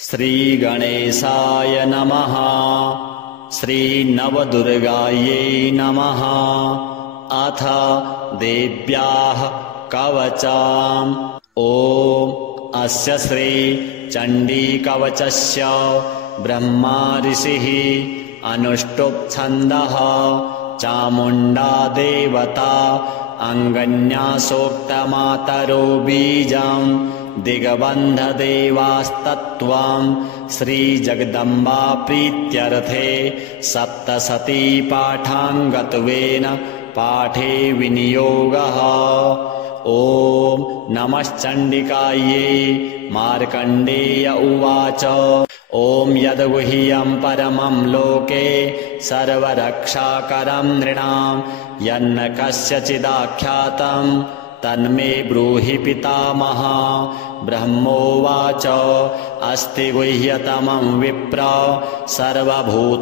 श्रीगणेशाय नमः। श्रीनवदुर्गायै नमः। अथ देव्याः कवचम्। ॐ अस्य श्री चण्डीकवचस्य ब्रह्मा ऋषिः अनुष्टुप् छन्दः चामुण्डा देवता अङ्गन्यासोक्तमातरो बीजम् दिग्बन्धदेवास्तत्त्वम् श्रीजगदम्बा प्रीत्यर्थे सप्तशती पाठाङ्गत्वेन पाठे विनियोगः। ॐ नमश्चण्डिकायै। मार्कण्डेय उवाच। ॐ यद्गुह्यं परमं लोके सर्वरक्षाकरं नृणां यन्न कस्यचिदाख्यातं तन्मे ब्रूहि पितामह। ब्रह्मोवाच। अस्ति गुह्यतमं विप्र सर्वभूतोपकारकम्